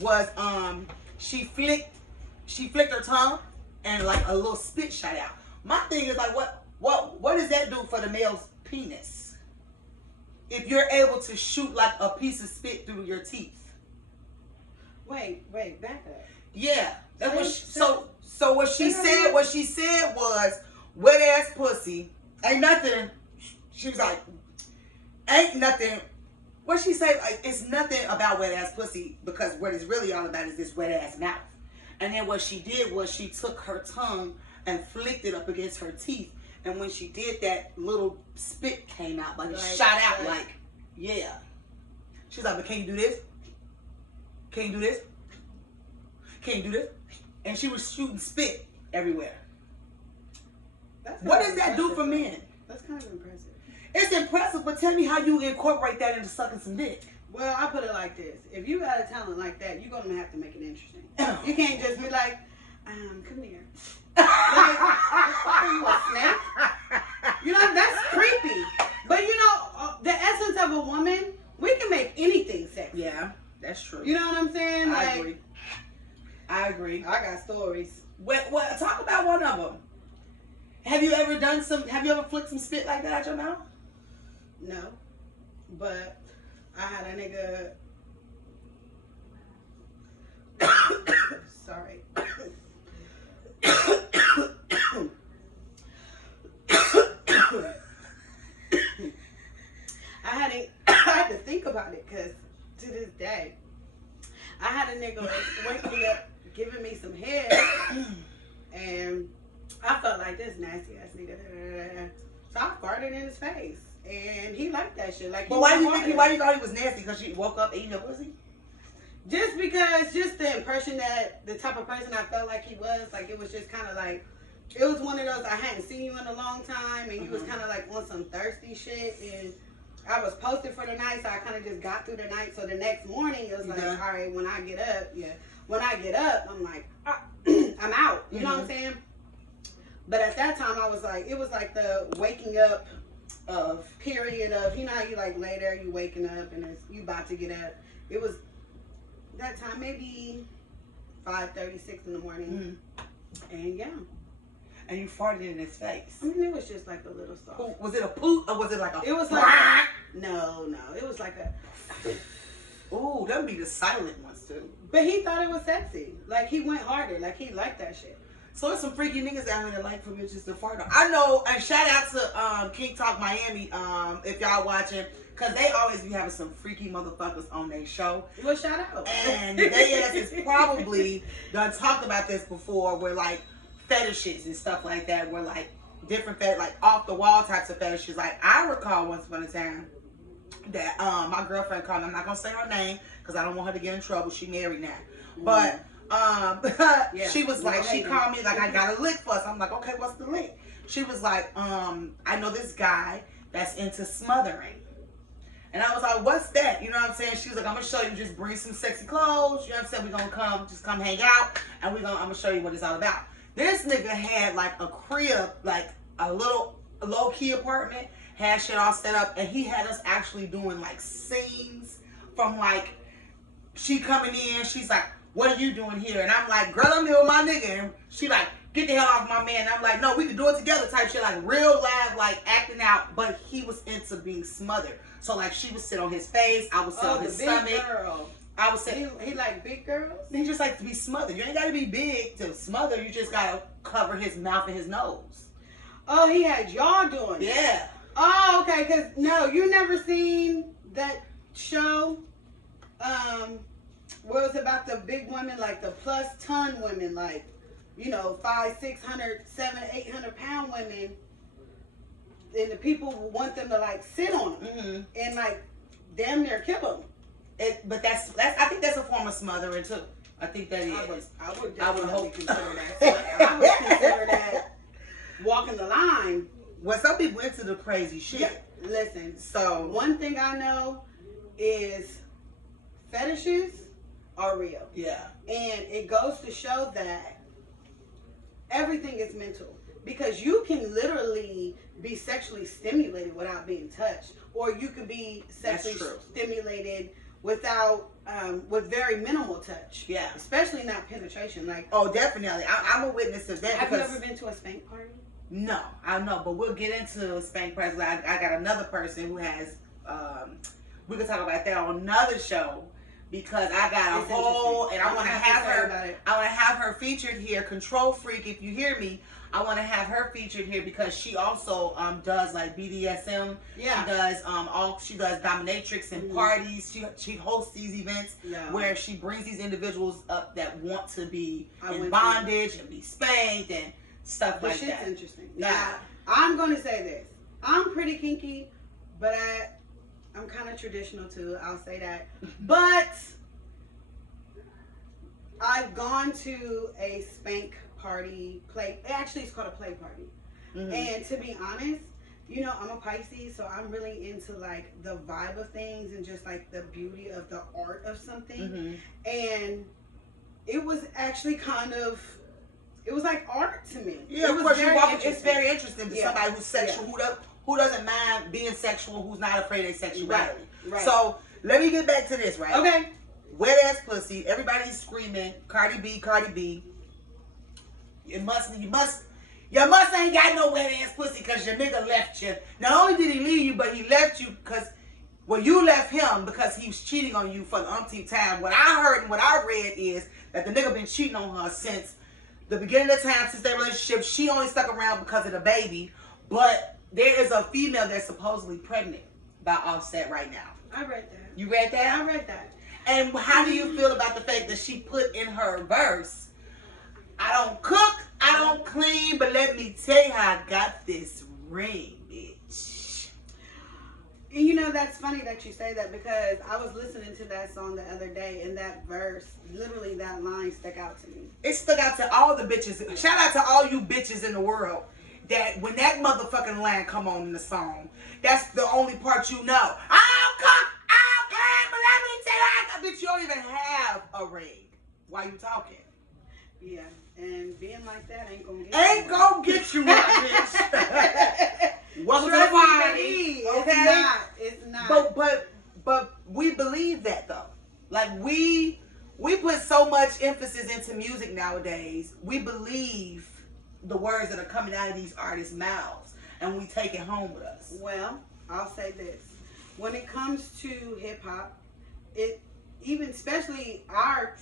was she flicked her tongue and like a little spit shot out. My thing is like what does that do for the male's penis? If you're able to shoot like a piece of spit through your teeth. Wait, back up. Yeah. That was so what she said was wet ass pussy. Ain't nothing. She was like, ain't nothing. What she say? Like, it's nothing about wet ass pussy because what it's really all about is this wet ass mouth. And then what she did was she took her tongue and flicked it up against her teeth. And when she did that, little spit came out, like it shot out, like, yeah. She's like, but can you do this? Can you do this? Can you do this? And she was shooting spit everywhere. What does that do for men? That's kind of impressive. It's impressive, but tell me how you incorporate that into sucking some dick. Well, I put it like this. If you got a talent like that, you're going to have to make it interesting. You can't just be like, come here. Like, you a snake? You know, that's creepy. But you know, the essence of a woman, we can make anything sexy. Yeah, that's true. You know what I'm saying? I agree. I got stories. Well, talk about one of them. Have you ever flicked some spit like that out your mouth? No. But I had a nigga. Sorry. I had to think about it because to this day, I had a nigga wake me up giving me some head, and I felt like this nasty ass nigga. So I farted in his face, and he liked that shit. Like, but why you thought he was nasty? Because she woke up eating your pussy? Just because, just the impression that the type of person I felt like he was, like it was just kind of like, it was one of those I hadn't seen you in a long time, and you was kind of like on some thirsty shit, and I was posted for the night, so I kind of just got through the night. So the next morning, it was like, all right, when I get up, I'm like, I'm out. You know what I'm saying? But at that time, I was like, it was like the waking up of period of, you know how you like lay there, you waking up, and you about to get up. It was that time, maybe 5:36 in the morning, and yeah. And you farted in his face. I mean, it was just like a little soft. Was it a poop or was it like a? It was like no. It was like a. Ooh, that'd be the silent ones too. But he thought it was sexy. Like he went harder. Like he liked that shit. So there's some freaky niggas out here that like for bitches to fart on. I know. And shout out to King Talk Miami. If y'all watching, cause they always be having some freaky motherfuckers on their show. Well, shout out. And they asses probably done talked about this before. Where like fetishes and stuff like that, were like different like off the wall types of fetishes. Like I recall once upon a time that my girlfriend called me. I'm not gonna say her name because I don't want her to get in trouble. She married now, but she was like, she called me like, I got a lick for us. I'm like, okay, what's the lick? She was like, I know this guy that's into smothering. And I was like, what's that? You know what I'm saying? She was like, I'm gonna show you. Just bring some sexy clothes. You know what I'm saying? We're gonna come hang out, and I'm gonna show you what it's all about. This nigga had like a crib, like a little low-key apartment, had shit all set up, and he had us actually doing like scenes from like, she coming in, she's like, what are you doing here? And I'm like, girl, I'm here with my nigga. And she like, get the hell off my man. And I'm like, no, we can do it together type shit, like real live, like acting out, but he was into being smothered. So like she would sit on his face, I would sit on his stomach. Girl. I would say he like big girls. He just likes to be smothered. You ain't gotta be big to smother. You just gotta cover his mouth and his nose. Oh, he had y'all doing it. Yeah. Oh, okay. Cause no, you never seen that show. Where it's about the big women, like the plus ton women, like 500, 600, 700, 800 pound women, and the people want them to like sit on them and like damn near kill them. But that's I think that's a form of smothering too. I think that is. I would definitely consider that. I would consider that walking the line. Well, some people into the crazy shit. Yeah. Listen, so one thing I know is fetishes are real. Yeah. And it goes to show that everything is mental. Because you can literally be sexually stimulated without being touched. Or you could be sexually stimulated without with very minimal touch. Yeah. Especially not penetration. Like, oh, definitely. I'm a witness of that. have you because ever been to a spank party? No, I know, but we'll get into spank parties. I got another person who has. We can talk about that on another show because I got It's a whole, and I I'm want to gonna have say her. about it. I want to have her featured here. Control Freak, if you hear me, I want to have her featured here because she also does like BDSM. Yeah. She does she does dominatrix and parties. She hosts these events Yeah. where she brings these individuals up that want to be I in went bondage and be spanked and stuff But like shit's that. interesting. Yeah. Now, I'm going to say this. I'm pretty kinky, but I'm kind of traditional too. I'll say that. But I've gone to a spank party play. Actually, it's called a play party. Mhm. And to be honest, you know, I'm a Pisces, so I'm really into like the vibe of things and just like the beauty of the art of something. Mhm. And it was actually it was like art to me. Yeah, It of was course. very It's interesting. very interesting to Yeah. somebody who's sexual, who doesn't mind being sexual, who's not afraid of sexuality. Right. So let me get back to this, right? Okay. Wet ass pussy. Everybody's screaming, Cardi B, Cardi B. You must ain't got no wet ass pussy because your nigga left you. Not only did he leave you, but he left you because, well, you left him because he was cheating on you for the umpteenth time. What I heard and what I read is that the nigga been cheating on her since the beginning of the time, since their relationship. She only stuck around because of the baby, but there is a female that's supposedly pregnant by Offset right now. I read that. You read that? I read that. And how do you feel about the fact that she put in her verse, I don't cook, I don't clean, but let me tell you how I got this ring, bitch. And you know, that's funny that you say that because I was listening to that song the other day and that verse, literally that line stuck out to me. It stuck out to all the bitches. Shout out to all you bitches in the world that when that motherfucking line come on in the song, that's the only part you know. I don't cook, I don't clean, but let me tell you, bitch, you don't even have a ring. Why you talking? Yeah. And being like that ain't gonna get Ain't gonna get you right, bitch. Welcome to the Trust me, party. baby. Okay? It's not. But we believe that though. Like we put so much emphasis into music nowadays. We believe the words that are coming out of these artists' mouths, and we take it home with us. Well, I'll say this: when it comes to hip hop, especially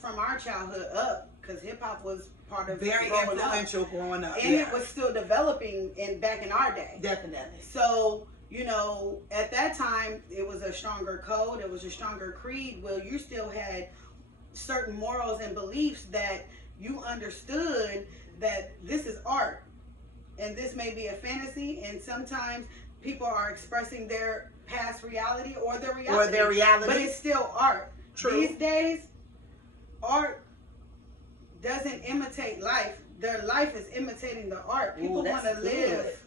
from our childhood up, because hip hop was part of Very growing up. influential growing up. And it was still developing back in our day. Definitely. So, you know, at that time, it was a stronger code. It was a stronger creed. Well, you still had certain morals and beliefs that you understood that this is art. And this may be a fantasy. And sometimes people are expressing their past reality or their reality. But it's still art. True. These days, art doesn't imitate life. Their life is imitating the art. People want to live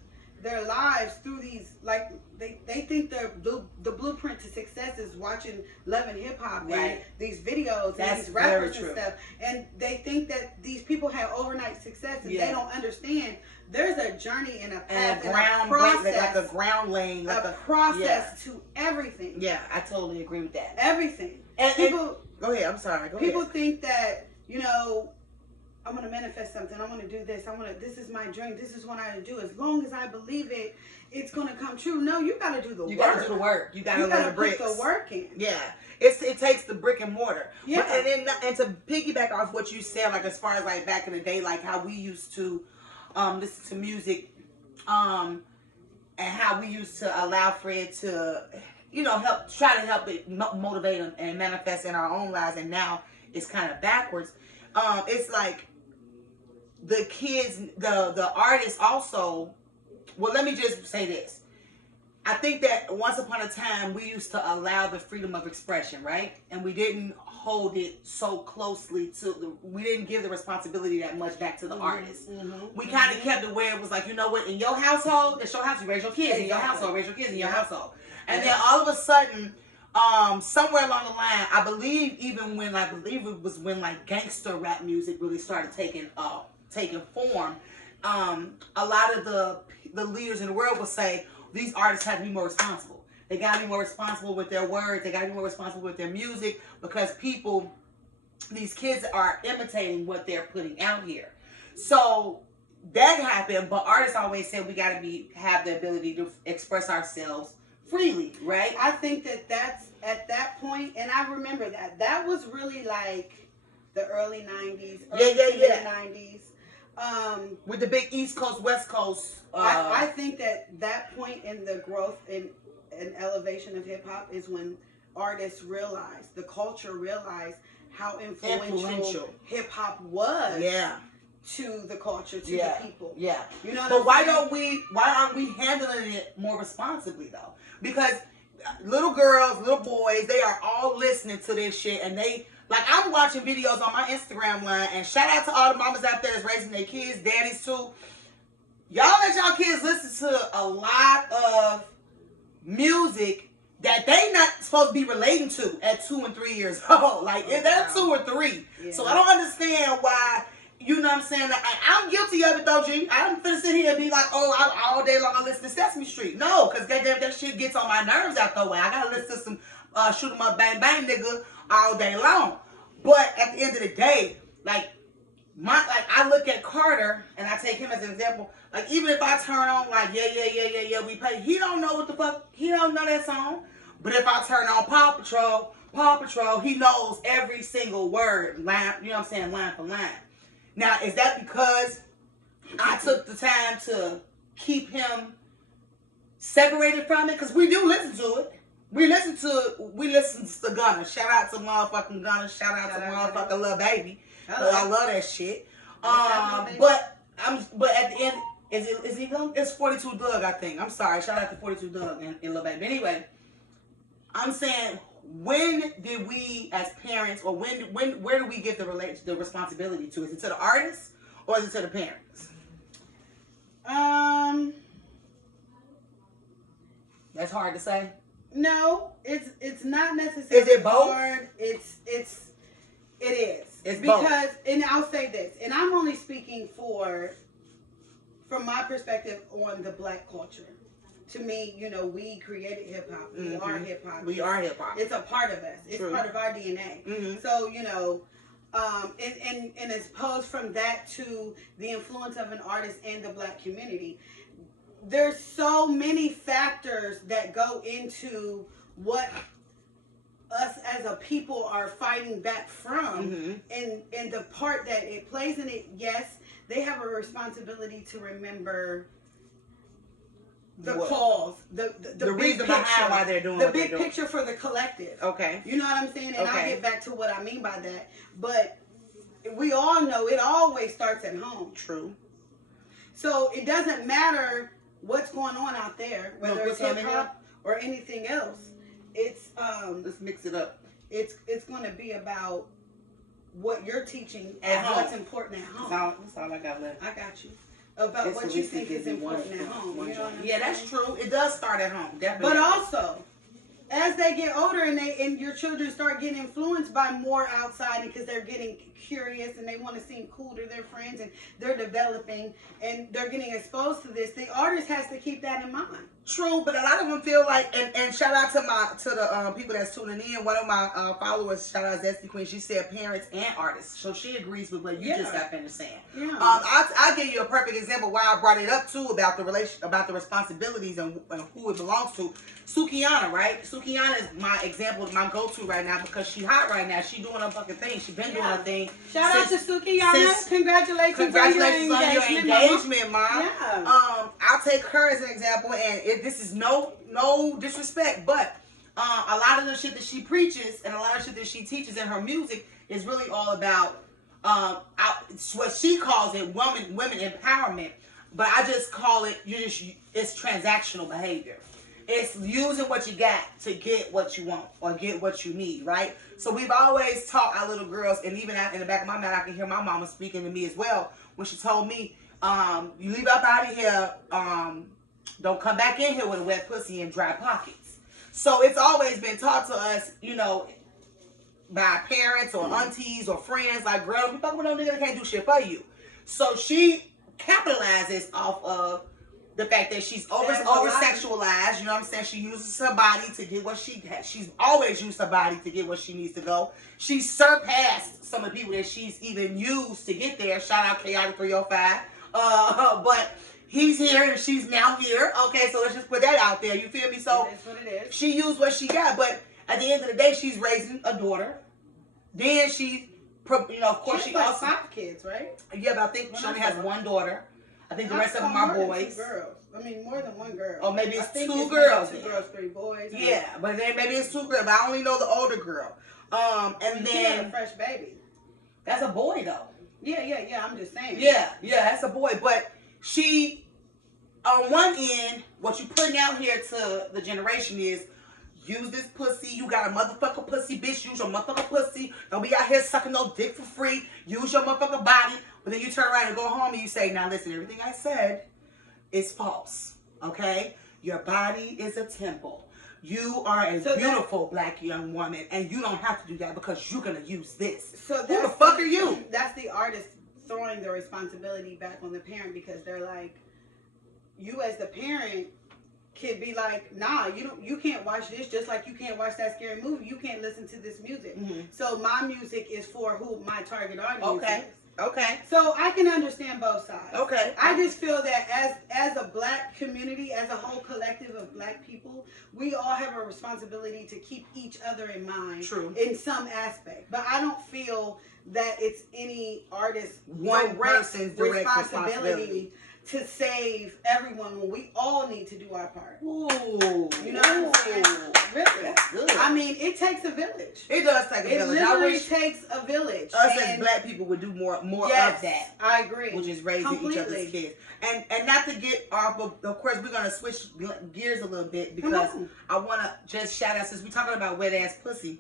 their lives through these, like they think the blueprint to success is watching Love and Hip Hop and these videos and these rappers and stuff. And they think that these people have overnight success and they don't understand there's a journey and a path and a process, like a ground laying, like a process to everything. Yeah, I totally agree with that. Everything. And People go ahead. I'm sorry. Go people ahead. think that, you know, I'm going to manifest something. I'm going to do this. This is my dream. This is what I do. As long as I believe it, it's going to come true. No, you got to do the work. You got to do the work. You got to lay the bricks. Put the work in. Yeah. It takes the brick and mortar. Yeah. And to piggyback off what you said, like as far as like back in the day, like how we used to listen to music, and how we used to allow Fred to, you know, try to help it motivate and manifest in our own lives. And now it's kind of backwards. It's like the kids, the artists also. Well, let me just say this. I think that once upon a time we used to allow the freedom of expression, right? And we didn't hold it so closely we didn't give the responsibility that much back to the artists. Mm-hmm. We kind of kept it where it was like, you know what, in your household, it's your house, you raise your kids in your household, raise your kids in your household. And then all of a sudden, somewhere along the line, I believe it was when like gangster rap music really started taking form. A lot of the leaders in the world will say these artists have to be more responsible. They gotta be more responsible with their words. They gotta be more responsible with their music because these kids are imitating what they're putting out here. So that happened, but artists always said we gotta have the ability to express ourselves freely, right? I think that's at that point, and I remember that was really like the early 90s, mid 90s. With the big East Coast, West Coast. I think that point in the growth and elevation of hip hop is when artists realized, the culture realized how influential hip hop was. Yeah. To the culture, to the people. Yeah. You know but why aren't we handling it more responsibly though? Because little girls, little boys, they are all listening to this shit, and I'm watching videos on my Instagram line, and shout out to all the mamas out there that's raising their kids, daddies too. Y'all let y'all kids listen to a lot of music that they not supposed to be relating to at 2 and 3 years old. Like, they're 2 or 3. Yeah. So I don't understand why. You know what I'm saying? I'm guilty of it though, G. I'm finna sit here and be like, all day long I listen to Sesame Street. No, because that shit gets on my nerves out the way. I gotta listen to some shoot 'em up, bang bang, nigga, all day long. But at the end of the day, I look at Carter and I take him as an example. Like, even if I turn on yeah, we play, he don't know what the fuck, he don't know that song. But if I turn on Paw Patrol, he knows every single word, line, you know what I'm saying, line for line. Now, is that because I took the time to keep him separated from it? Because we do listen to it. We listen to Gunna. Shout out to motherfucking Gunna. Shout out to motherfucking Lil Baby. I love that shit. But at the end, is he young? It's 42 Doug, I think. I'm sorry. Shout out to 42 Doug and Lil Baby. Anyway, I'm saying, when did we as parents, or where do we give the responsibility to? Is it to the artists or is it to the parents? That's hard to say. No, it's not necessarily. Is it both? Hard. It is. It's because both. And I'll say this, and I'm only speaking from my perspective on the Black culture. To me, we created hip hop. We are hip hop. We are hip hop. It's a part of us. It's part of our DNA. Mm-hmm. So, and as opposed from that to the influence of an artist and the Black community, there's so many factors that go into what us as a people are fighting back from, and the part that it plays in it. Yes, they have a responsibility to remember the cause, the reason behind why they're doing the big picture for the collective. Okay, you know what I'm saying, and I'll get back to what I mean by that. But we all know it always starts at home. True. So it doesn't matter what's going on out there, whether it's hip hop or anything else. It's let's mix it up. It's going to be about what you're teaching and what's important at home. That's all I got left. I got you. About what you think is important at home. You know yeah, that's true. It does start at home, definitely. But also, as they get older and your children start getting influenced by more outside, because they're getting curious and they want to seem cool to their friends, and they're developing and they're getting exposed to this, the artist has to keep that in mind. True, but a lot of them feel like, and shout out to the people that's tuning in. One of my followers, shout out Zesty Queen, she said parents and artists, so she agrees with what you just got finished saying. Yeah. I'll give you a perfect example why I brought it up too, about the responsibilities and who it belongs to. Sukihana, right? Sukihana is my example, my go-to right now, because she hot right now. She doing her fucking thing. She been doing her thing. Shout out to Sukihana. Congratulations on your engagement, Mom. Yeah. I'll take her as an example, and this is no disrespect, but a lot of the shit that she preaches and a lot of shit that she teaches in her music is really all about what she calls it women empowerment, but I just call it it's transactional behavior. It's using what you got to get what you want or get what you need, right? So we've always taught our little girls, and even out in the back of my mind, I can hear my mama speaking to me as well when she told me, you leave up out of here, don't come back in here with a wet pussy and dry pockets. So it's always been taught to us, by parents or aunties or friends, like, girl, you fucking with no nigga that can't do shit for you. So she capitalizes off of the fact that she's over Sexualized. sexualized. You know what I'm saying? She uses her body to get what she has. She's always used her body to get what she needs to go. She's surpassed some of the people that she's even used to get there. Shout out Chaotic 305. But he's here and she's now here. Okay, so let's just put that out there. You feel me? So That's what it is. she used what she got, but at the end of the day, she's raising a daughter. Then she, you know, of course, She she has also. like 5 kids, right? Yeah, but I think she only has one daughter. I think the rest of them are More than boys. 2 girls. I mean, more than 1 girl. Or maybe I it's think 2 girls. Maybe 2 girls, 3 boys. Yeah, but then maybe it's 2 girls. But I only know the older girl. And She had a then fresh baby. that's a boy though. Yeah. I'm just saying. Yeah, that's a boy. But she, on one end, what you putting out here to the generation is, use this pussy. You got a motherfucker pussy, bitch. Use your motherfucker pussy. Don't be out here sucking no dick for free. Use your motherfucker body. But then you turn around and go home and you say, now listen, everything I said is false. Okay? Your body is a temple. You are a beautiful black young woman, and you don't have to do that because you're going to use this. So who the fuck are you? That's the artist throwing the responsibility back on the parent, because they're like, you as the parent could be like, nah, you can't watch this, just like you can't watch that scary movie. You can't listen to this music. Mm-hmm. So my music is for who my target audience is. Okay. So I can understand both sides. Okay. I just feel that as a black community, as a whole collective of black people, we all have a responsibility to keep each other in mind. True. In some aspect. But I don't feel that it's any artist's one person's direct responsibility to save everyone when we all need to do our part. Ooh. You know what I'm saying? Really? That's good. I mean, it takes a village. It does take a It village. literally I wish takes a village. us as black people would do more yes, of that. I agree. Which is raising each other's kids. And not to get off, of course, we're going to switch gears a little bit because I want to just shout out, since we're talking about wet ass pussy,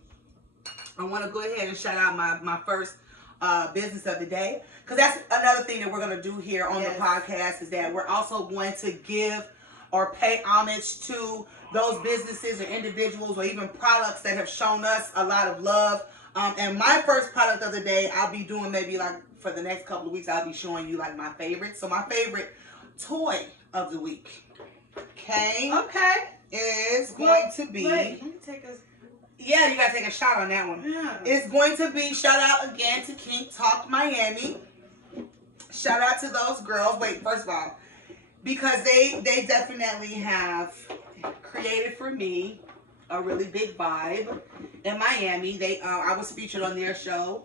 I want to go ahead and shout out my first business of the day, because that's another thing that we're going to do here on the podcast, is that we're also going to give or pay homage to those businesses or individuals or even products that have shown us a lot of love. And my first product of the day, I'll be doing maybe like for the next couple of weeks, I'll be showing you like my favorite. So my favorite toy of the week, okay, is going to be. Wait, let me take a. Yeah, you gotta take a shot on that one. Yeah. It's going to be, shout out again to Kink Talk Miami. Shout out to those girls. Wait, first of all, because they definitely have created for me a really big vibe in Miami. They I was featured on their show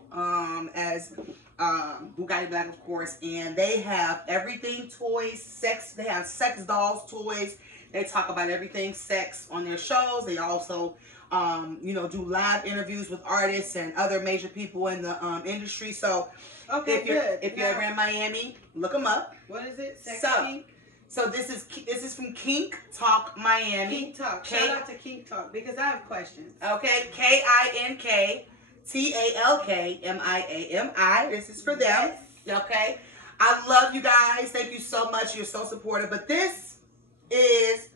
as Bugatti Black, of course, and they have everything toys, sex. They have sex dolls, toys. They talk about everything sex on their shows. They also do live interviews with artists and other major people in the industry. So if you're ever in Miami, look them up. What is it? Kink? So this is from Kink Talk Miami. Kink Talk. Shout out to Kink Talk, because I have questions. Okay, KINKTALKMIAMI. This is for them. Yes. Okay. I love you guys. Thank you so much. You're so supportive. But this is,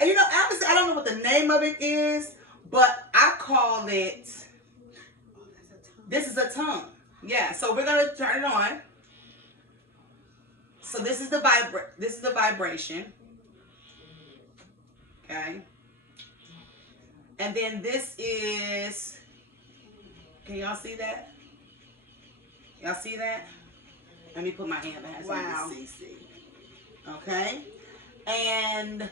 and honestly, I don't know what the name of it is, but I call it, this is a tongue. Yeah, so we're going to turn it on. So this is the vibration. Okay. And then this is, can y'all see that? Y'all see that? Let me put my hand behind so you can see. Okay. And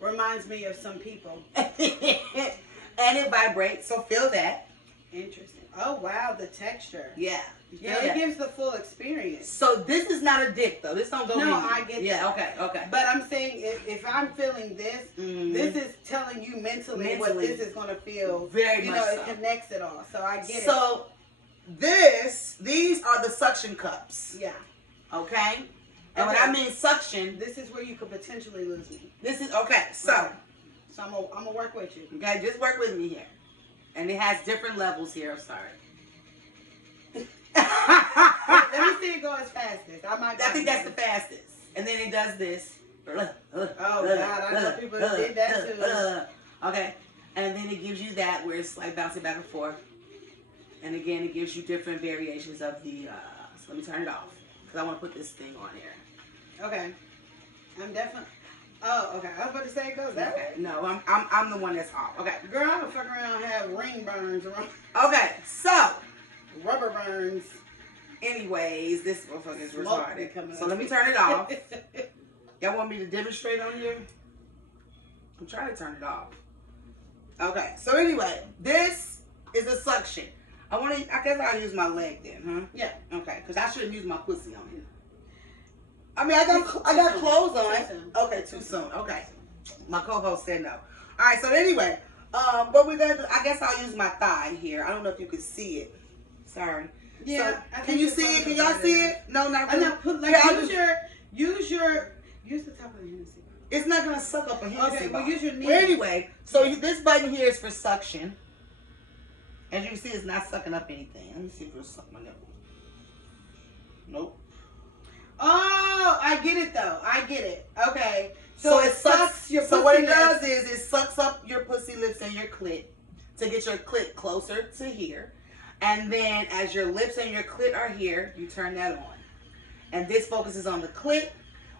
reminds me of some people. And it vibrates, so feel that. Interesting. Oh wow, the texture. Yeah. It gives the full experience. So this is not a dick though. This don't go in. No, I get that. Yeah, okay. But I'm saying if I'm feeling this, this is telling you mentally what this is gonna feel. Very much so. It connects it all. So I get it. So these are the suction cups. Yeah. Okay? And when I mean suction, this is where you could potentially lose me. This is okay, so I'm gonna work with you. Okay, just work with me here. And it has different levels here. I'm sorry. Let me see it go as fastest. I think that's the fastest. And then it does this. Oh God, I know people that did that too. Okay. And then it gives you that where it's like bouncing back and forth. And again, it gives you different variations of the so let me turn it off, because I want to put this thing on here. Okay. I'm definitely. Oh, okay. I was about to say it goes that way. No, I'm the one that's off. Okay. Girl, I would fuck around and have ring burns around. Okay, so Rubber burns. anyways, this motherfucker is Smoke be retarded. coming So up. let me turn it off. Y'all want me to demonstrate on you? I'm trying to turn it off. Okay, so anyway, this is a suction. I guess I'll use my leg then, huh? Yeah. Okay, because I shouldn't use my pussy on here. I mean, I got clothes on. Too soon. Okay, too soon. Okay. My co-host said no. All right, so anyway, what we're gonna do, I guess I'll use my thigh here. I don't know if you can see it. Sorry. Yeah. So, I can think you it's see it? fine Can to y'all write see it it? No, not I really. know. Put like Yeah, use the top of the Hennessy. It's not gonna suck up a Hennessy Okay, well, bottle. use your knee. Well, anyway, so this button here is for suction. As you can see, it's not sucking up anything. Let me see if it'll suck my nipple. Nope. Oh, I get it though. I get it. Okay. So it sucks your So what it pussy does lips. is it sucks up your pussy lips and your clit to get your clit closer to here. And then as your lips and your clit are here, you turn that on. And this focuses on the clit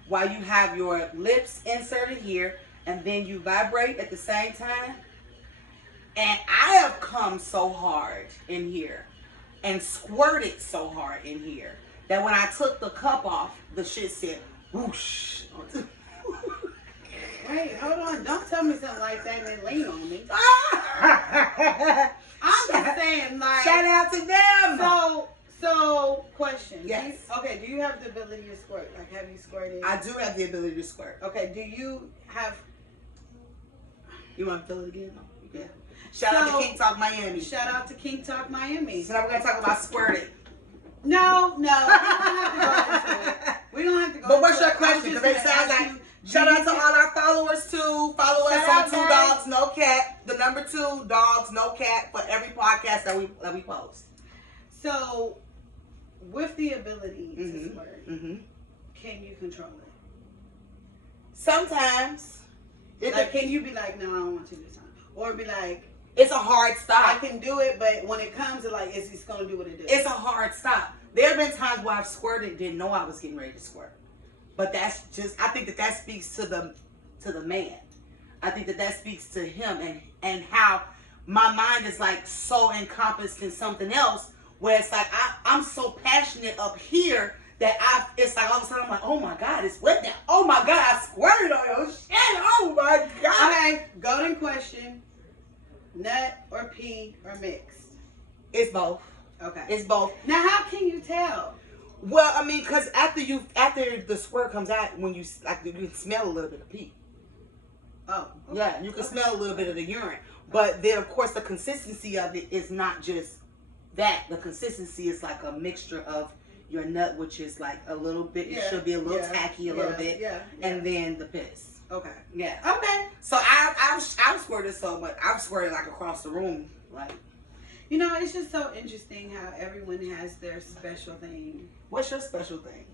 while you have your lips inserted here, and then you vibrate at the same time. And I have come so hard in here and squirted so hard in here that when I took the cup off, the shit said whoosh. Wait, hold on. Don't tell me something like that and then lean on me. I'm just saying, like. Shout out to them. So, question. Yes. Do you have the ability to squirt? Like, have you squirted? I do have the ability to squirt. Okay, do you have. You want to feel it again? Yeah. Shout out to King Talk Miami. Shout out to King Talk Miami. So now we're going to talk about squirting. No, we don't have to go into it. We don't have to go But what's into your it. question? Because it sounds like, shout out to all our followers too. Follow us Shout on out, 2 guys. Dogs No Cat. The number 2 Dogs No Cat for every podcast that we post. So, with the ability to squirt, Mm-hmm. can you control it? Sometimes. Can you be like, no, I don't want to this time? Or be like, It's a hard stop. I can do it, but when it comes to like, it's just going to do what it does. It's a hard stop. There have been times where I've squirted, didn't know I was getting ready to squirt. But that's just, I think that speaks to the man. I think that speaks to him and how my mind is like so encompassed in something else where it's like I'm so passionate up here that it's like all of a sudden I'm like, oh my God, it's wet now. Oh my God, I squirted on your shit. Oh my God. Okay, golden question. Nut or pee or mixed? It's both. Okay. It's both. Now, how can you tell? Well, I mean, because after the squirt comes out, when you can smell a little bit of pee. Oh. Okay. Yeah, you can smell a little bit of the urine. But then, of course, the consistency of it is not just that. The consistency is like a mixture of your nut, which is like a little bit, it should be a little tacky a little bit, and then the piss. Okay. Yeah. Okay. So I've squirted so much. I've squirted like across the room. Like, You know, it's just so interesting how everyone has their special thing. what's your special thing?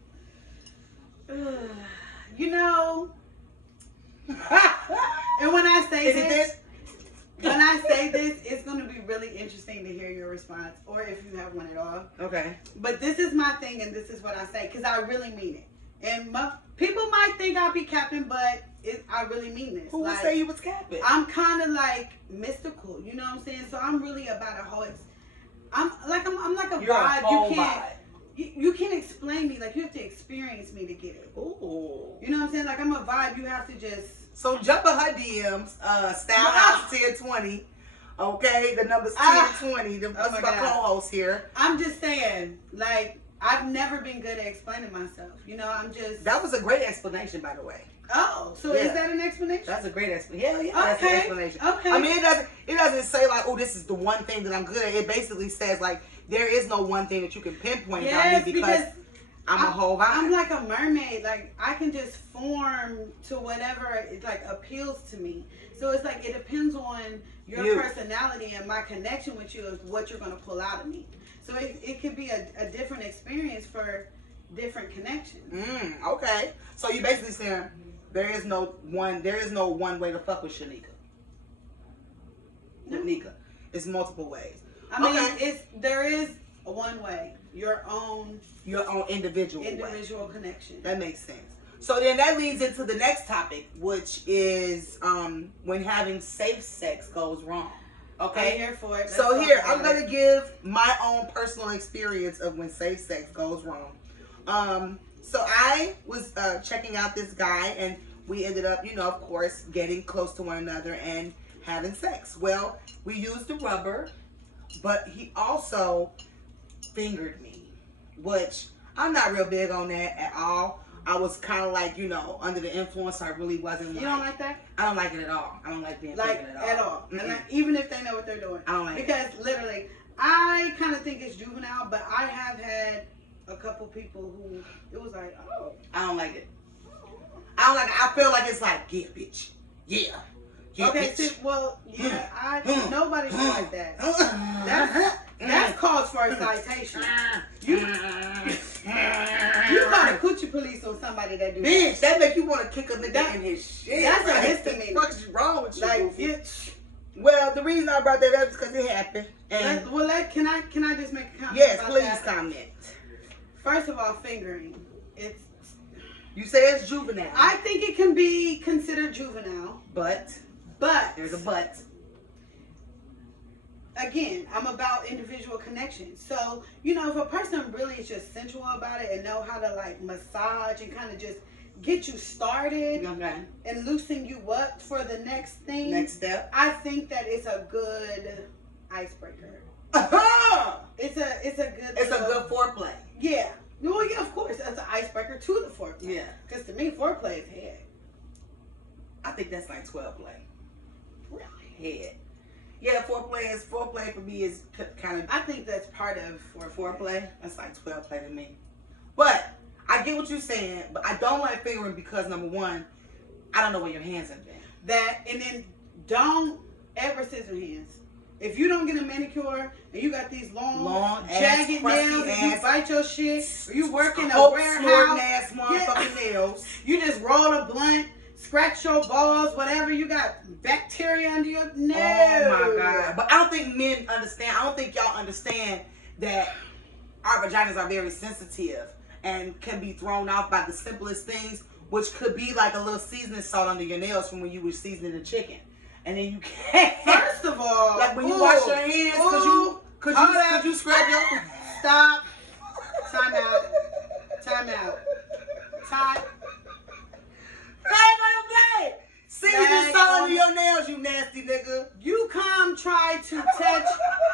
You know, and when I say Is it this, this? when I say this, it's going to be really interesting to hear your response, or if you have one at all. Okay. But this is my thing, and this is what I say, because I really mean it. And people might think I'll be capping, but I really mean this. Who would Like, say you was capping? I'm kind of like mystical, you know what I'm saying? So I'm really about a whole. I'm like a You're vibe. a whole You can't. vibe. You can't explain me. Like, you have to experience me to get it. Ooh. You know what I'm saying? Like, I'm a vibe. You have to just. So jump in her DMs, Stylehouse 1020. Okay, the number's 1020. This is Oh my my God. co-host here. I'm just saying, like, I've never been good at explaining myself. You know, I'm just. That was a great explanation, by the way. Oh, so Yeah. is that an explanation? That's a great explanation. Hell yeah, that's an Okay, explanation. okay. I mean, it doesn't say like, oh, this is the one thing that I'm good at. It basically says like, there is no one thing that you can pinpoint Yes, about me because I'm a whole vibe. I'm like a mermaid. Like, I can just form to whatever it like appeals to me. So it's like it depends on your You. personality and my connection with you is what you're gonna pull out of me. So it could be a different experience for different connections. Okay. So you basically saying there is no one way to fuck with Shanika. No. With Nika. It's multiple ways. I mean, Okay. there is one way, your own Your own individual way. individual connection. That makes sense. So then that leads into the next topic, which is when having safe sex goes wrong. Okay. I'm here for it. So here, I'm going to give my own personal experience of when safe sex goes wrong. So I was checking out this guy, and we ended up, you know, of course, getting close to one another and having sex. Well, we used the rubber, but he also fingered me, which I'm not real big on that at all. I was kind of like, you know, under the influence. I really wasn't. You don't like that? I don't like it at all. I don't like being like fingered at all. And even if they know what they're doing. I don't like because literally, I kind of think it's juvenile, but I have had a couple people who it was like, oh, I don't like it. I don't like it. I feel like it's like, yeah, bitch. Yeah. Yeah, okay, bitch. see, well, yeah, nobody should like that. That's cause for a citation. You call the coochie police on somebody that do Bitch, that make you want to kick a nigga in his shit. That's right? a misdemeanor. What the fuck is wrong with you? Like, bitch. Well, the reason I brought that up is because it happened. And can I just make a comment? yes, about please that? comment. First of all, fingering. You say it's juvenile. I think it can be considered juvenile, but there's a but. Again, I'm about individual connection. So, you know, if a person really is just sensual about it and know how to like massage and kind of just get you started and loosen you up for the next thing. Next step. I think that it's a good icebreaker. It's a good foreplay. Yeah. Well, yeah, of course. That's an icebreaker to the foreplay. Yeah. Because to me, foreplay is head. I think that's like 12 play. Really? Head. Yeah, foreplay for me is kind of. I think that's part of foreplay. That's like 12 play to me. But I get what you're saying, but I don't like fingering because number one, I don't know where your hands have been. That, and then don't ever scissor hands. If you don't get a manicure and you got these long jagged nails, and you bite your shit, or you work in a warehouse, ass motherfucking nails, you just roll a blunt, scratch your balls, whatever, you got bacteria under your nails. Oh my God. But I don't think men understand. I don't think y'all understand that our vaginas are very sensitive and can be thrown off by the simplest things, which could be like a little seasoning salt under your nails from when you were seasoning the chicken. And then you can't. First of all, like when you wash your hands, could you scrub your... Stop. Time out. Seasoning salt under your nails, you nasty nigga. You come try to touch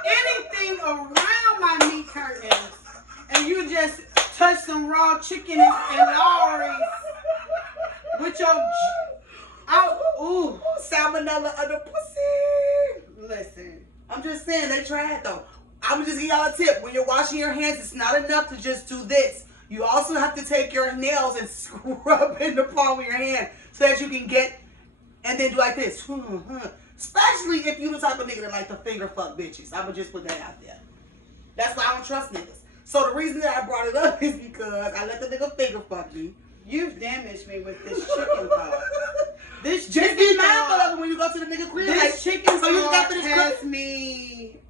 anything around my meat curtains, and you just touch some raw chicken and Lawry's with your salmonella under pussy. Listen, I'm just saying they tried though. I'm gonna just give y'all a tip. When you're washing your hands, it's not enough to just do this. You also have to take your nails and scrub in the palm of your hand so that you can get, and then do like this. Especially if you the type of nigga that like to finger fuck bitches. I would just put that out there. That's why I don't trust niggas. So the reason that I brought it up is because I let the nigga finger fuck me. You've damaged me with this chicken talk. This just chicken be mindful of it when you go to the nigga crib. This like, chicken so you just got talk finished has cooking? me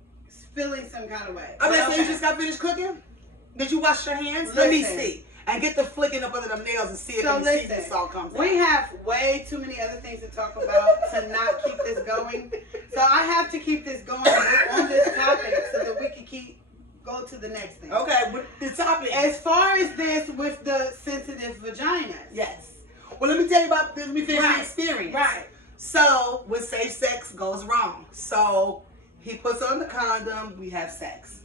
feeling some kind of way. I'm gonna say you just got finished cooking? Did you wash your hands? Let me see. And get the flicking up under them nails and see if the seasoning salt comes out. We have way too many other things to talk about to not keep this going. So I have to keep this going on this topic so that we can go to the next thing. Okay, with the topic. As far as this with the sensitive vaginas. Yes. Well, let me tell you about this. Let me finish the experience. Right. So, when safe sex goes wrong. So, he puts on the condom. We have sex.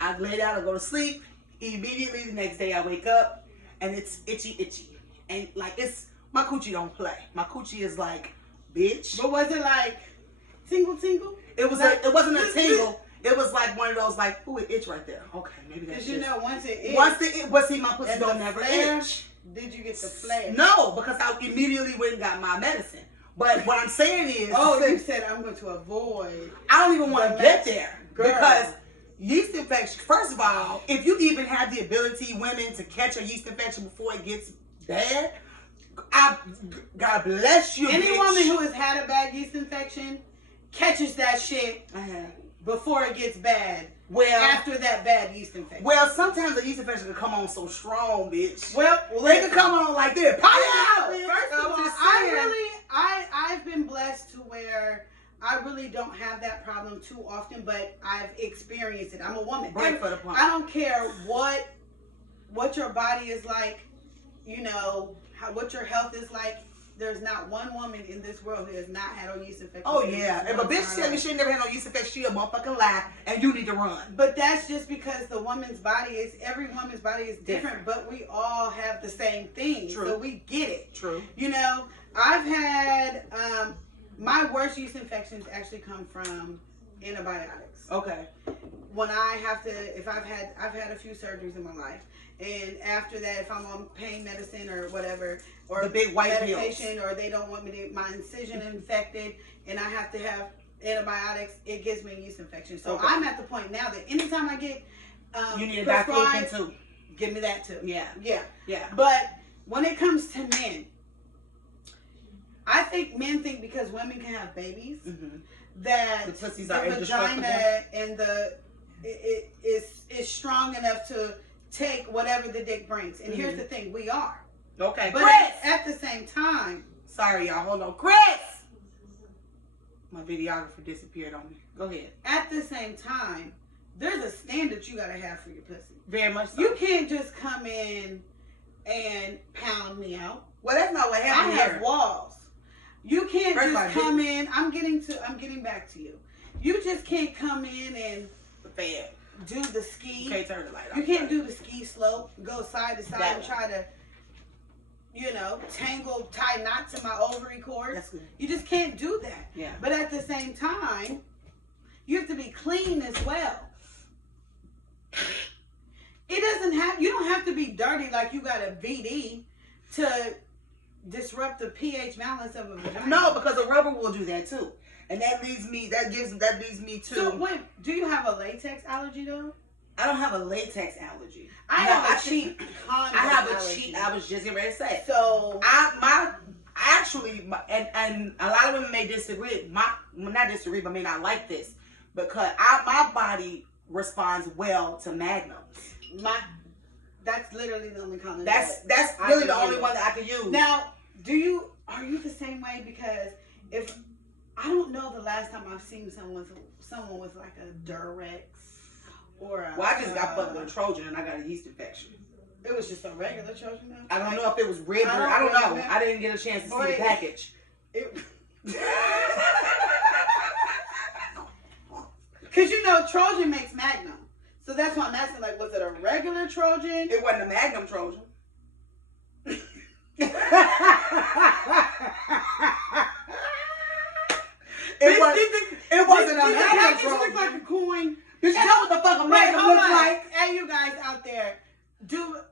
I lay down and go to sleep. Immediately the next day I wake up and it's itchy. And like my coochie don't play. My coochie is like, bitch. But was it like tingle? It was like, it wasn't a tingle. It was like one of those like, ooh, it itch right there. Okay, maybe that's just. Because you know once it itch. My pussy don't never itch. Did you get the flare? No, because I immediately went and got my medicine. But what I'm saying is... you said I'm going to avoid... I don't even want to get there. Girl. Because yeast infection, first of all, if you even have the ability, women, to catch a yeast infection before it gets bad, God bless you, Any woman who has had a bad yeast infection catches that shit before it gets bad. Well, after that bad yeast infection. well, sometimes the yeast infection can come on so strong, bitch. Well, They can come on like this. Pow! First of all, I've been blessed to where I really don't have that problem too often, but I've experienced it. I'm a woman. Break for the pump. I don't care what your body is like, you know, what your health is like. There's not one woman in this world who has not had a yeast infection. Oh yeah, if a bitch tell me she never had no yeast infection, she a motherfucking lie, and you need to run. But that's just because every woman's body is different, but we all have the same thing. True. So we get it. True. You know, I've had my worst yeast infections actually come from antibiotics. Okay. When I've had a few surgeries in my life, and after that, if I'm on pain medicine or whatever, or the big white medication, pills, or they don't want me to my incision infected, and I have to have antibiotics, it gives me a yeast infection. So I'm at the point now that anytime I get you need a diclofenac too. Give me that too. Yeah. Yeah. But when it comes to men, I think men think because women can have babies, that the pussies the are vagina and it is strong enough to take whatever the dick brings. And here's the thing, we are. Okay, but Chris! at the same time... Sorry, y'all. Hold on. Chris! My videographer disappeared on me. Go ahead. At the same time, there's a standard you got to have for your pussy. Very much so. You can't just come in and pound me out. Well, that's not what happened I have walls. You can't just come in... I'm getting back to you. You just can't come in and... do the ski. You can't turn the light off. You can't do the ski slope, go side to side and try to, you know, tie knots in my ovary cord. That's good. You just can't do that. Yeah. But at the same time, you have to be clean as well. You don't have to be dirty like you got a VD to disrupt the pH balance of a vagina. No, because a rubber will do that too. And that leads me to... So wait, do you have a latex allergy though? I don't have a latex allergy. I have a cheap condom allergy. I was just getting ready to say. So and a lot of women may disagree. Not disagree, but may not like this because my body responds well to Magnums. That's literally the only condom. That's really the only one that I can use. Now, are you the same way? Because if I don't know the last time I've seen someone with like a Durex or a... Well, I just got fucked with a Trojan and I got a yeast infection. It was just a regular Trojan though? I don't know if it was red or... I don't know. I didn't get a chance to see the package. Because you know Trojan makes Magnum. So that's why I'm asking, like, was it a regular Trojan? It wasn't a Magnum Trojan. It wasn't a Magnum Trojan. Look like a coin. Did you know what the fuck a Magnum looks like? Hey, you guys out there,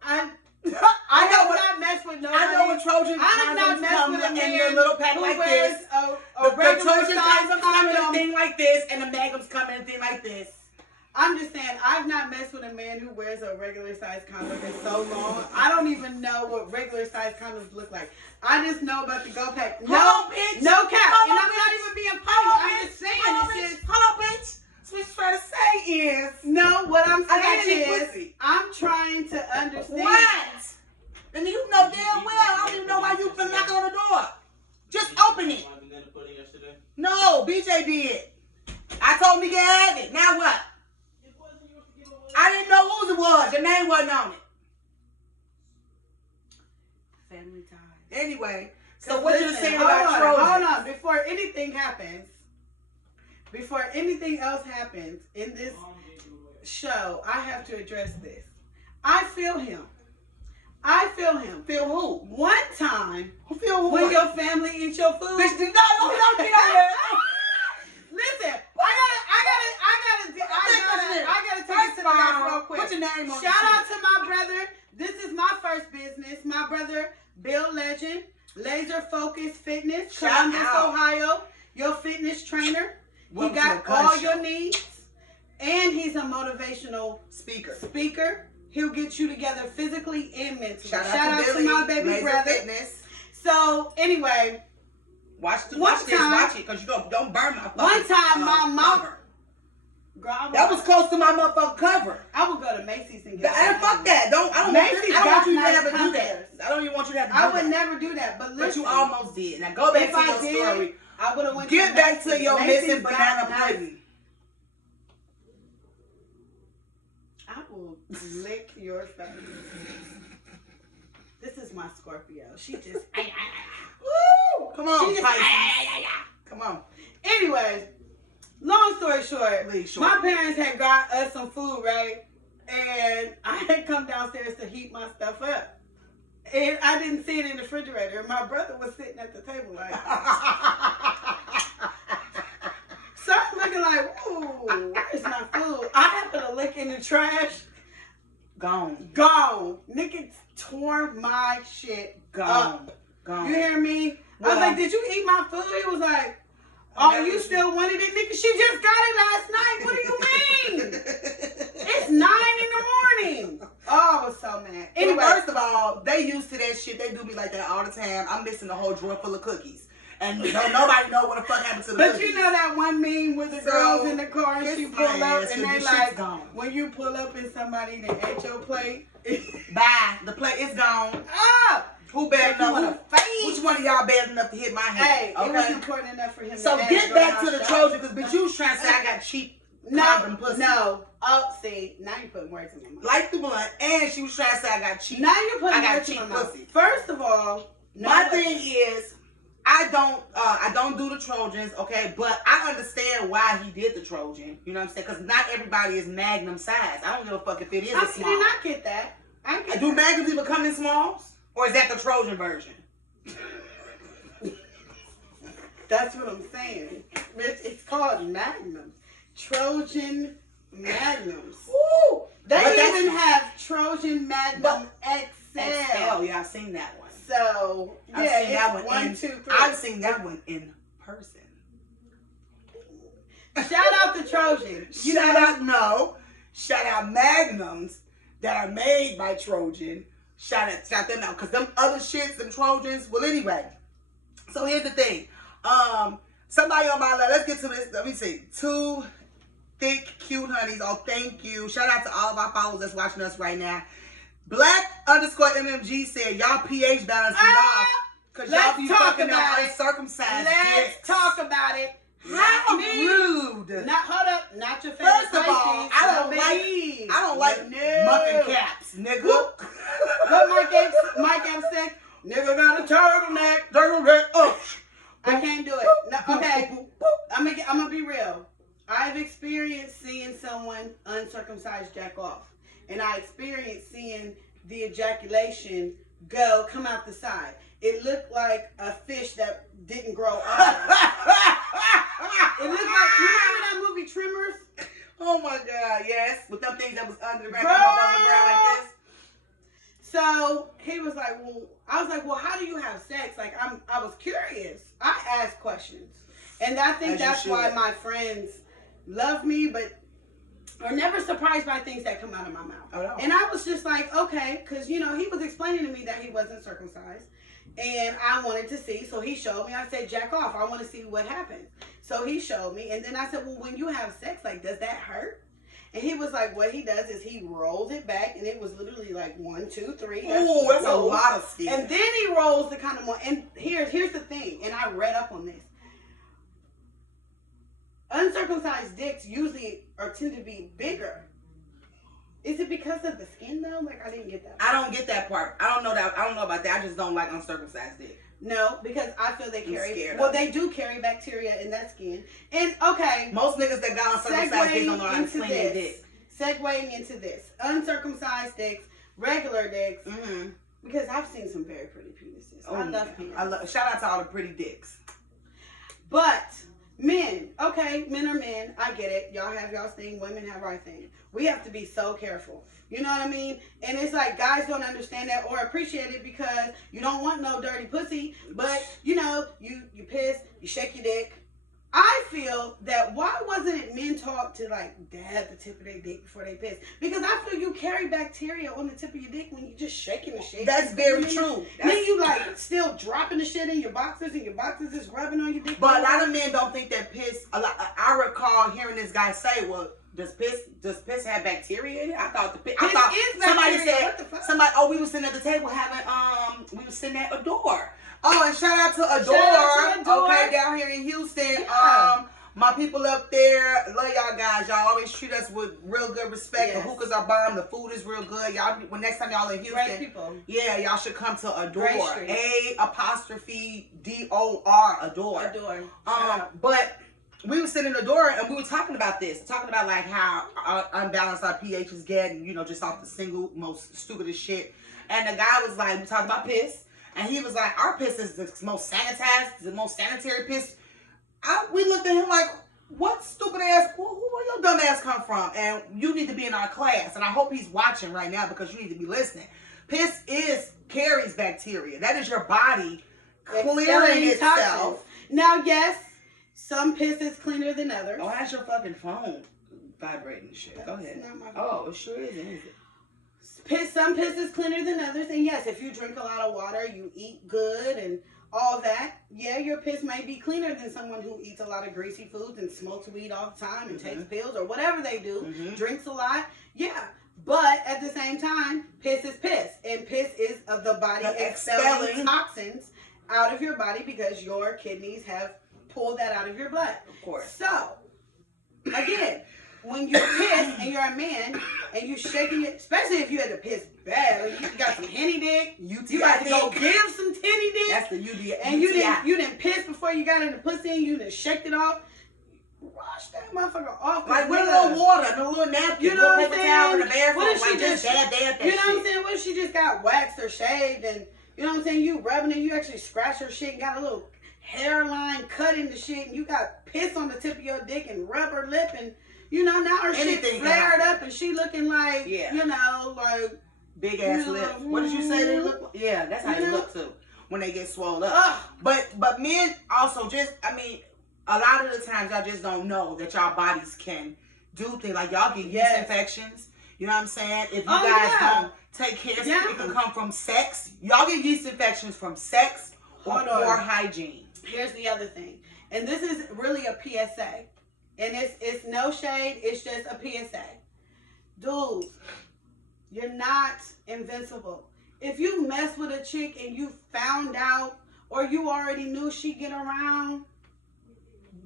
I not mess with nobody. I know a Trojan condoms come in your little pack like this. The Trojan condoms come in a thing like this, and the Magnums come in a thing like this. I'm just saying, I've not messed with a man who wears a regular size condom in so long. I don't even know what regular size condoms look like. I just know about the Go Pack. No cap. And I'm not even being funny. I'm just saying. Hold on, bitch. So what you're trying to say is... No, what I'm saying is... pussy. I'm trying to understand. What? And you know damn well, I don't even know why you've been knocking on the door. Just open it. No, BJ did. I told him to get it. Now what? I didn't know whose it was. Your name wasn't on it. Family ties. Anyway, so what you're saying about Trojan? Trojan? Hold on. Before anything else happens in this show, I have to address this. I feel him. Feel who? One time, feel who? when your family eats your food. Bitch, don't get on there. Listen, I gotta take it to the next real quick. Put your name on. Shout out to my brother. This is my first business. My brother, Bill Legend, Laser Focus Fitness, Columbus, Ohio. Your fitness trainer. He got all your needs, and he's a motivational speaker. He'll get you together physically and mentally. Shout out to my baby brother. Fitness. So anyway, watch it, because you don't burn my phone. One time, my mom. Girl, That was close to my motherfucking cover. I would go to Macy's and get And fuck that. I don't want Macy's you to got ever nice do that. comforters. I don't even want you to have to do I that. would never do that, but listen. But you almost did. Now go back If to I your did, story. I would have went Get to back to Macy's. your Macy's missing got banana nice- pudding. I will lick your face. This is my Scorpio. She just. Woo! Come on, She just- Pisces. Come on. Anyways, long story short, Really short. my parents had got us some food, right? And I had come downstairs to heat my stuff up. And I didn't see it in the refrigerator. My brother was sitting at the table like, so I'm looking like, ooh, where's my food? I happened to look in the trash. Gone. Gone. Nigga tore my shit Gone. up. Gone. You hear me? I Well, was like, did you eat my food? He was like, oh, you still wanted it? Nigga, she just got it last night. What do you mean? It's 9 in the morning. Oh, I was so mad. Anyway, Anyway, first of all, they used to that shit. They do me like that all the time. I'm missing a whole drawer full of cookies. And nobody know what the fuck happened to the but cookies. you know that one meme with the So, girls in the car and she kiss pull my up ass, and the they shit's like, gone. when you pull up and somebody that ate your plate. Bye. The plate is gone. Ah! Who bad Take you in enough? the face. Which one of y'all bad enough to hit my head? Hey, it was Okay. important enough for him So to get ask back to girl the how Trojan, shot. because bitch, you was trying to say I got cheap condom pussy. No. Oh, see, now you putting words in my mouth. Like the blunt, and she was trying to say I got cheap. Now you're putting I got words in cheap my mouth. pussy. First of all, My no, thing is, I don't do the Trojans, okay? But I understand why he did the Trojan. You know what I'm saying? Because not everybody is Magnum size. I don't give a fuck if it is a I small. did not get that. I get Do that. Magnums even come in smalls? Or is that the Trojan version? That's what I'm saying. It's called Magnum. Trojan Magnums. Woo! They But that's- even have Trojan Magnum XL. XL, yeah, I've seen that one. So, yeah, I've seen that it's one 1, in, 2, 3. I've seen that one in person. Shout out to Trojan. You Shout know, out, no. Shout out Magnums that are made by Trojan. Shout them out. Because them other shits, them Trojans. Well, anyway. So here's the thing. Somebody on my left, let's get to this. Let me see. 2 thick, cute honeys. Oh, thank you. Shout out to all of our followers that's watching us right now. Black_MMG said, y'all pH balance be off. Because y'all let's be talk fucking about them it. uncircumcised let's dicks. talk about it. How Not me. rude. Not hold up, not your favorite. First of all, I don't like muffin caps, nigga. What Mike Epps said, nigga got a turtleneck. Oh. I can't do it. No, okay, I'm gonna be real. I've experienced seeing someone uncircumcised jack off, and I experienced seeing the ejaculation come out the side. It looked like a fish that didn't grow up. It looked like, you remember that movie Tremors? Oh my God, yes. With them things that was under the ground, Girl. come up on the ground like this. So he was like, well, I was like, well, how do you have sex? Like, I was curious. I asked questions. And I think As you that's should. why my friends love me, but are never surprised by things that come out of my mouth. Oh, no. And I was just like, okay, because, you know, he was explaining to me that he wasn't circumcised. And I wanted to see, so he showed me. I said, jack off. I want to see what happens. So he showed me. And then I said, well, when you have sex, like, does that hurt? And he was like, what he does is he rolls it back, and it was literally like 1, 2, 3. Ooh, that's a rolls. lot of skin. And then he rolls the kind of more. And here's the thing, and I read up on this. Uncircumcised dicks usually tend to be bigger. Is it because of the skin though? Like, I didn't get that. I don't get that part. I don't know about that. I just don't like uncircumcised dick. No, because I feel they I'm carry. scared Well, of they do carry bacteria in that skin. And okay, Most niggas that got uncircumcised dicks don't know how to into clean their this. dick. Segueing into this, uncircumcised dicks, regular dicks. Mm-hmm. Because I've seen some very pretty penises. Oh, I love penises. shout out to all the pretty dicks. But men, okay, men are men. I get it. Y'all have y'all's thing. Women have our thing. We have to be so careful. You know what I mean? And it's like guys don't understand that or appreciate it because you don't want no dirty pussy. But you know, you piss, you shake your dick. I feel that why wasn't it men taught to like dab the tip of their dick before they piss? Because I feel you carry bacteria on the tip of your dick when you just shaking the shit. That's very And then- true. Then you like still dropping the shit in your boxers and your boxers is rubbing on your dick. But a lot of men don't think that piss. I recall hearing this guy say, well, Does piss have bacteria in it? I thought Piss thought is somebody bacteria. said What the fuck? somebody. Oh, we were sitting at the table having we were sitting at Adore. Oh, and shout out to Adore. Shout out to Adore. Okay, down here in Houston. Yeah. My people up there, love y'all guys. Y'all always treat us with real good respect. Yes. The hookahs are bomb. The food is real good. Y'all, when next time y'all in Houston, Great people. yeah, y'all should come to Adore. Great street. A''DOR. Adore. Adore. But we were sitting in Adore and we were talking about this, talking about like how unbalanced our pHs get, and just off the single most stupidest shit. And the guy was like, we talked about piss, and he was like, our piss is the most sanitized, the most sanitary piss. We looked at him like, what stupid ass, where your dumb ass come from? And you need to be in our class. And I hope he's watching right now because you need to be listening. Piss carries bacteria. That is your body clearing itself. Toxins. Now, yes, some piss is cleaner than others. Oh, how's your fucking phone vibrating and shit? Go ahead. Not my phone. Oh, it sure is, isn't it? Some piss is cleaner than others. And yes, if you drink a lot of water, you eat good and all that, yeah, your piss may be cleaner than someone who eats a lot of greasy foods and smokes weed all the time and takes pills or whatever they do, drinks a lot. Yeah, but at the same time, piss is piss. And piss is of the body expelling toxins out of your body because your kidneys have pulled that out of your blood. Of course. So, again, when you piss and you're a man and you shaking it, especially if you had to piss bad, like you got some henny dick, you got to go give some titty dick. That's the UTI. And you didn't piss before you got in the pussy and you didn't shake it off. Wash that motherfucker off. Like with a little water, a little napkin, you know what I'm paper towel in the saying? bathroom, What if she like just dab that you know shit. what I'm saying? What if she just got waxed or shaved and you know what I'm saying? You rubbing it, you actually scratch her shit and got a little hairline cut in the shit and you got piss on the tip of your dick and rubber lip and now her shit flared up and she looking like, like big ass lips. What did you say they look like? Yeah, that's how they look too when they get swollen up. But men also a lot of the times y'all just don't know that y'all bodies can do things like y'all get yeast infections. You know what I'm saying? If you guys don't take care, it can come from sex. Y'all get yeast infections from sex or poor hygiene. Here's the other thing, and this is really a PSA. And it's no shade, it's just a PSA. Dudes, you're not invincible. If you mess with a chick and you found out or you already knew she'd get around,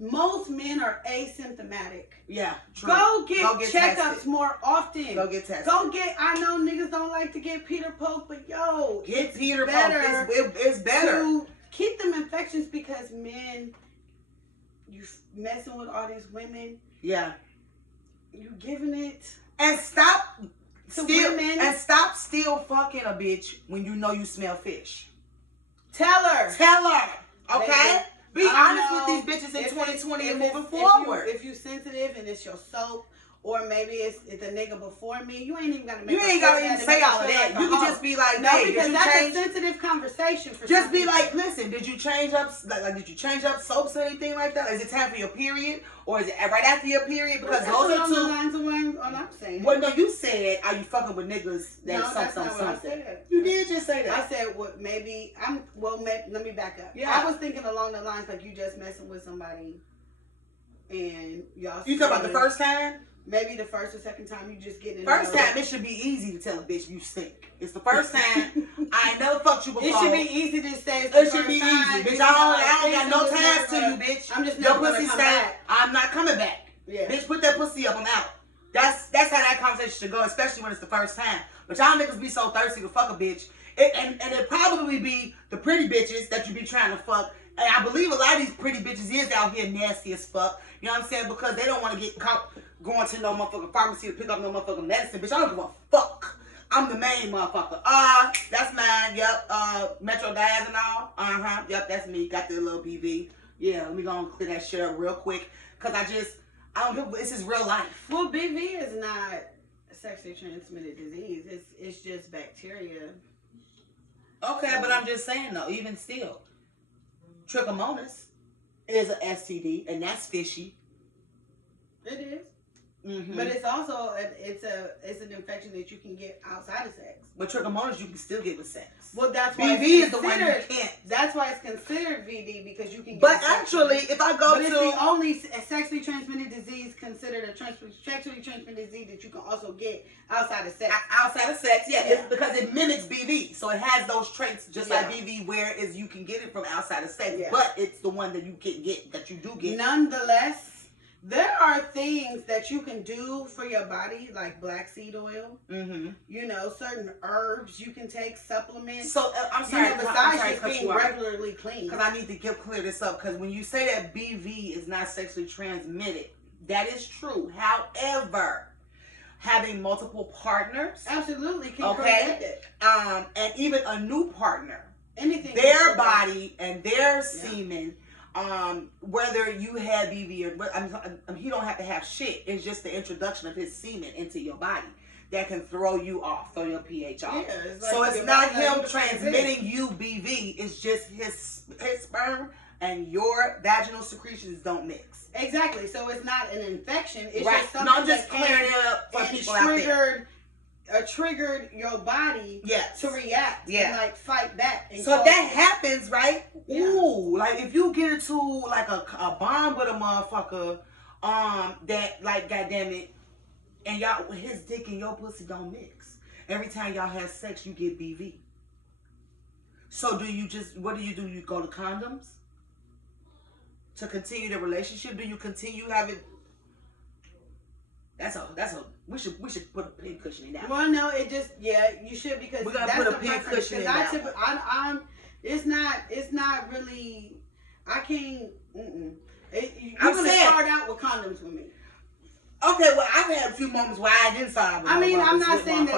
most men are asymptomatic. Yeah, true. Go get checkups tested. More often. Go get tested. I know niggas don't like to get Peter poked, but get Peter poked. It's better. To keep them infections because men, you messing with all these women. Yeah. You giving it. And stop still fucking a bitch when you know you smell fish. Tell her. Okay? Be honest with these bitches in 2020 and moving forward. If you sensitive and it's your soap, or maybe it's the nigga before me, you ain't even gotta make. You ain't gotta even say all of that. You can just be like, no, because that's a sensitive conversation for. Just be like, listen, did you change up did you change up soaps or anything like that? Is it time for your period, or is it right after your period? Because those are two lines of what I'm saying. Well, no, you said, are you fucking with niggas that that's not what I said. You did just say that. I said, maybe let me back up. Yeah. I was thinking along the lines like you just messing with somebody, and y'all. You talking about the first time? Maybe the first or second time you just getting. First time, it should be easy to tell a bitch you stink. It's the first time. I ain't never fucked you before. It should be easy to say. It should be easy, bitch. I don't got no ties to you, bitch. I'm just your never pussy come stank. back. I'm not coming back. Yeah. Bitch, put that pussy up. I'm out. That's how that conversation should go, especially when it's the first time. But y'all niggas be so thirsty to fuck a bitch. And it probably be the pretty bitches that you be trying to fuck. And I believe a lot of these pretty bitches is out here nasty as fuck. You know what I'm saying? Because they don't want to get caught going to no motherfucking pharmacy to pick up no motherfucking medicine. Bitch, I don't give a fuck. I'm the main motherfucker. That's mine. Yep. Metro Diagonal. Yep, that's me. Got the little BV. Yeah, let me go and clear that shit up real quick. Because I don't give, this is real life. Well, BV is not a sexually transmitted disease. It's just bacteria. Okay, but I'm just saying though, even still, trichomonas is an STD, and that's fishy. It is. Mm-hmm. But it's also it's an infection that you can get outside of sex. But trichomonas you can still get with sex. Well, that's why BV is the one you can't. That's why it's considered VD, because you can get But actually, if I go but to... it's the only sexually transmitted disease considered a sexually transmitted disease that you can also get outside of sex. Outside of sex, yeah. It's because it mimics BV. So it has those traits just like BV, whereas you can get it from outside of sex. Yeah. But it's the one that you can get, that you do get. Nonetheless, there are things that you can do for your body, like black seed oil. Mm-hmm. You know, certain herbs you can take, supplements. So I'm sorry. Besides just being regularly clean. Because I need to clear this up. Because when you say that BV is not sexually transmitted, that is true. However, having multiple partners, absolutely can create it. And even a new partner, anything, their body and their semen. Whether you have BV or he don't have to have shit. It's just the introduction of his semen into your body that can throw you off, throw your pH off. Yeah, it's like so it's not him transmitting you BV. It's just his sperm and your vaginal secretions don't mix. Exactly. So it's not an infection. It's right. just something I'm just clearing it up for people out there. Triggered your body to react and like fight back. And so if that happens, right? Yeah. Ooh, like if you get into like a bond with a motherfucker, that like goddamn it, and y'all his dick and your pussy don't mix. Every time y'all have sex, you get BV. So what do? You go to condoms to continue the relationship? Do you continue having? That's a. We should put a pin cushion in that. Well, no, it just you should, because we gotta put a pin cushion in that. It's not really. I can't. You're gonna start out with condoms with me. Okay, well, I've had a few moments where I didn't start out with. I'm not saying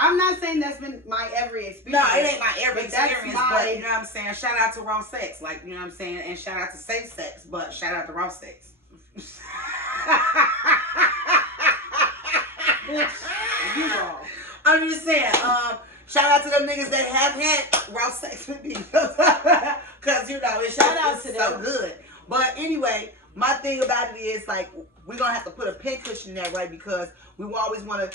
I'm not saying that's been my every experience. No, it ain't my every experience. But you know what I'm saying. Shout out to raw sex, like you know what I'm saying, and shout out to safe sex, but shout out to raw sex. You wrong. I'm just saying, shout out to them niggas that have had raw sex with me. Cause you know, shout out to them. So good. But anyway, my thing about it is like we're gonna have to put a pin cushion there, right? Because we always wanna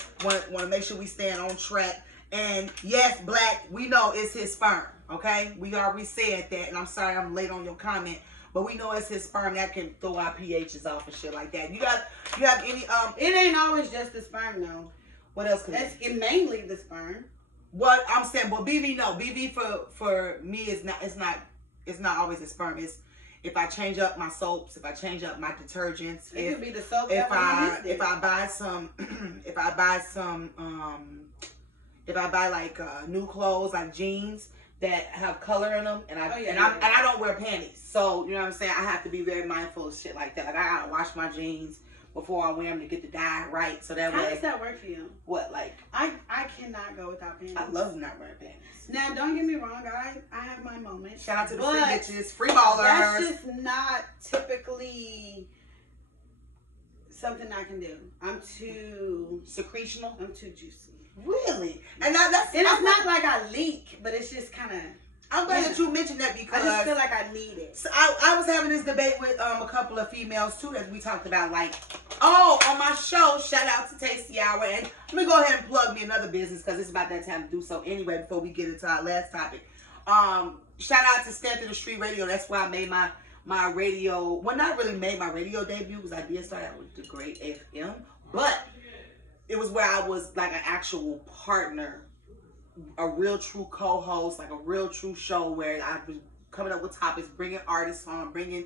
make sure we stand on track. And yes, Black, we know it's his sperm. Okay? We already said that, and I'm sorry I'm late on your comment. But we know it's his sperm that can throw our pHs off and shit like that. You have any It ain't always just the sperm though. What else could it mainly the sperm. What I'm saying, but BV no. BV for me is not always the sperm. It's if I change up my soaps, if I change up my detergents, it could be the soap. If I buy like new clothes, like jeans that have color in them, and I don't wear panties, so you know what I'm saying. I have to be very mindful of shit like that. Like I gotta wash my jeans before I wear them to get the dye right, so that way. How does that work for you? What, like? I cannot go without panties. I love not wearing panties. Now, don't get me wrong, I have my moments. Shout out to the free bitches, free ballers. That's just not typically something I can do. I'm too secretional. I'm too juicy. Really? And that's it's not like I leak, but it's just kind of. I'm glad that you mentioned that because I just feel like I need it. So I was having this debate with a couple of females too that we talked about, like, on my show. Shout out to Tasty Hour, and let me go ahead and plug me another business because it's about that time to do so anyway. Before we get into our last topic, shout out to Stand to the Street Radio. That's why I made my radio. Well, not really made my radio debut because I did start out with the Great FM, but it was where I was like an actual partner, a real true co-host, like a real true show where I was coming up with topics, bringing artists on, bringing,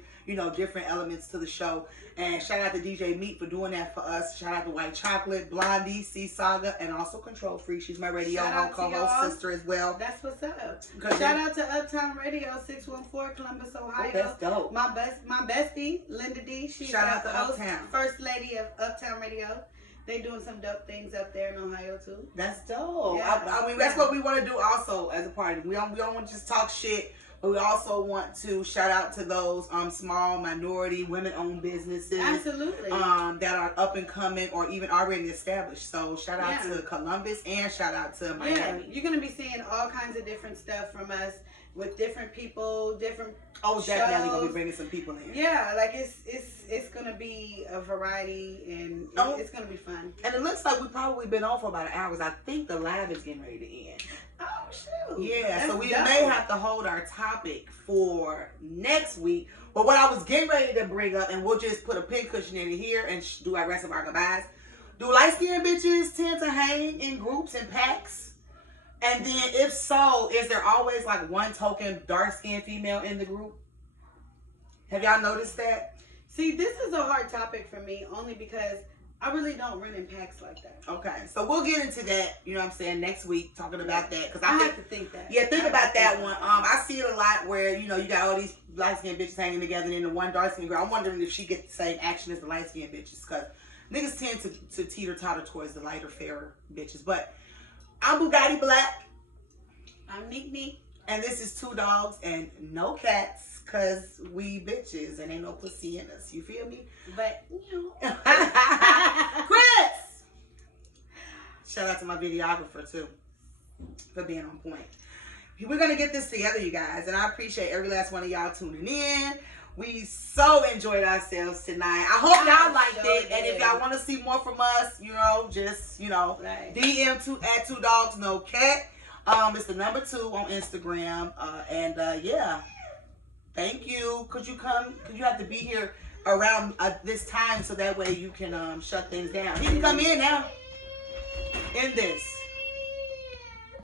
different elements to the show. And shout out to DJ Meat for doing that for us. Shout out to White Chocolate, Blondie, C Saga, and also Control Freak. She's my radio co-host sister as well. That's what's up. Shout out to Uptown Radio 614 Columbus, Ohio. Oh, that's dope. My bestie, Linda D. She's shout out to Uptown. First lady of Uptown Radio. They doing some dope things up there in Ohio too. That's dope. Yeah. I mean, that's what we want to do also as a party. We don't want to just talk shit. But we also want to shout out to those small minority women-owned businesses. Absolutely. That are up and coming or even already established. So shout out Yeah. to Columbus and shout out to Yeah, Miami. you're gonna be seeing all kinds of different stuff from us with different people, different. Oh, definitely shows. gonna be bringing some people in. Yeah, like it's gonna be a variety and it's gonna be fun. And it looks like we've probably been on for about an hour. 'Cause I think the live is getting ready to end. Oh shoot! Yeah, so That's we dope. may have to hold our topic for next week. But what I was getting ready to bring up, and we'll just put a pin cushion in here and do our rest of our goodbyes. Do light-skinned bitches tend to hang in groups and packs? And then if so, is there always like one token dark-skinned female in the group? Have y'all noticed that? See, this is a hard topic for me only because I really don't run in packs like that. Okay, so we'll get into that, you know what I'm saying, next week, talking about that. Because I I have think, to think that. yeah, think I about have to that think one. about I see it a lot where, you know, you got all these light-skinned bitches hanging together and then the one dark-skinned girl. I'm wondering if she gets the same action as the light-skinned bitches because niggas tend to teeter-totter towards the lighter, fairer bitches. But I'm Bugatti Black, I'm Neek Neek. and this is Two Dogs and No Cats because we bitches and ain't no pussy in us. You feel me? But Chris! Shout out to my videographer too for being on point. We're gonna get this together, you guys, and I appreciate every last one of y'all tuning in. We so enjoyed ourselves tonight. I hope y'all liked it, and if y'all want to see more from us, you know, just Right. DM at Two Dogs No Cat. It's the number 2 on Instagram, and yeah, thank you. Could you have to be here around this time so that way you can shut things down. He can come in now. In this.